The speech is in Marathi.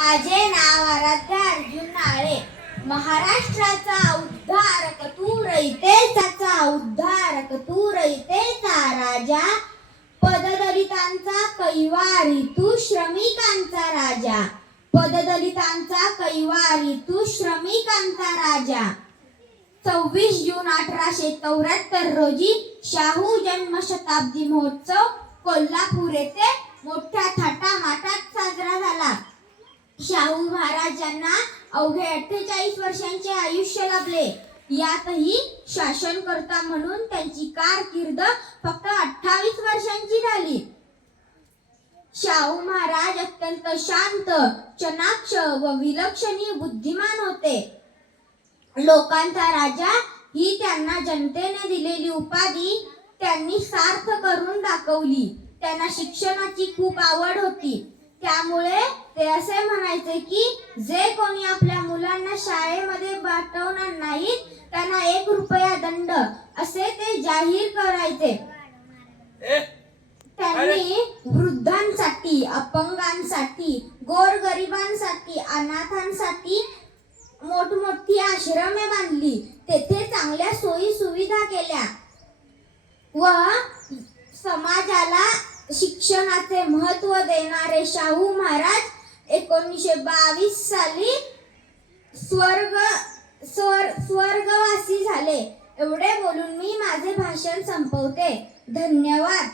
माझे नाव आराध्य अर्जुन नाळे. महाराष्ट्राचा उद्धारक तू रयतेचा उद्धारक तू रयतेचा राजा. पददलितांचा कैवारी तू श्रमिकांचा राजा. पददलितांचा कैवारी तू श्रमिकांचा राजा. 26 जून 1874 रोजी शाहू जन्मशताब्दी महोत्सव कोल्हापूर येथे मोठ्या थाटामाटात साजरा झाला. शाहू महाराजांना अवघे 48 वर्षांचे आयुष्य लाभले. यातही शासनकर्ता म्हणून त्यांची कारकीर्द फक्त 28 वर्षांची झाली. शाहू महाराज अत्यंत शांत, चणाक्ष व विलक्षणी बुद्धिमान होते. लोकांचा राजा ही त्यांना जनतेने दिलेली उपाधी त्यांनी सार्थ करून दाखवली. त्यांना शिक्षणाची खूप आवड होती. त्यामुळे ते असे म्हणायचे की जे कोणी आपल्या मुलांना शाळेमध्ये पाठवणार नाहीत त्यांना 1 रुपया दंड असे ते जाहीर करायचे. त्यांनी वृद्धांसाठी, अपंगांसाठी, गोरगरिबांसाठी, अनाथांसाठी मोठमोठी आश्रमे बांधली. तेथे चांगल्या सोयी सुविधा केल्या व समाजाला शिक्षणाचे महत्त्व देणारे शाहू महाराज 1922 साली स्वर्गवासी झाले. एवढे बोलून मी माझे भाषण संपवते. धन्यवाद.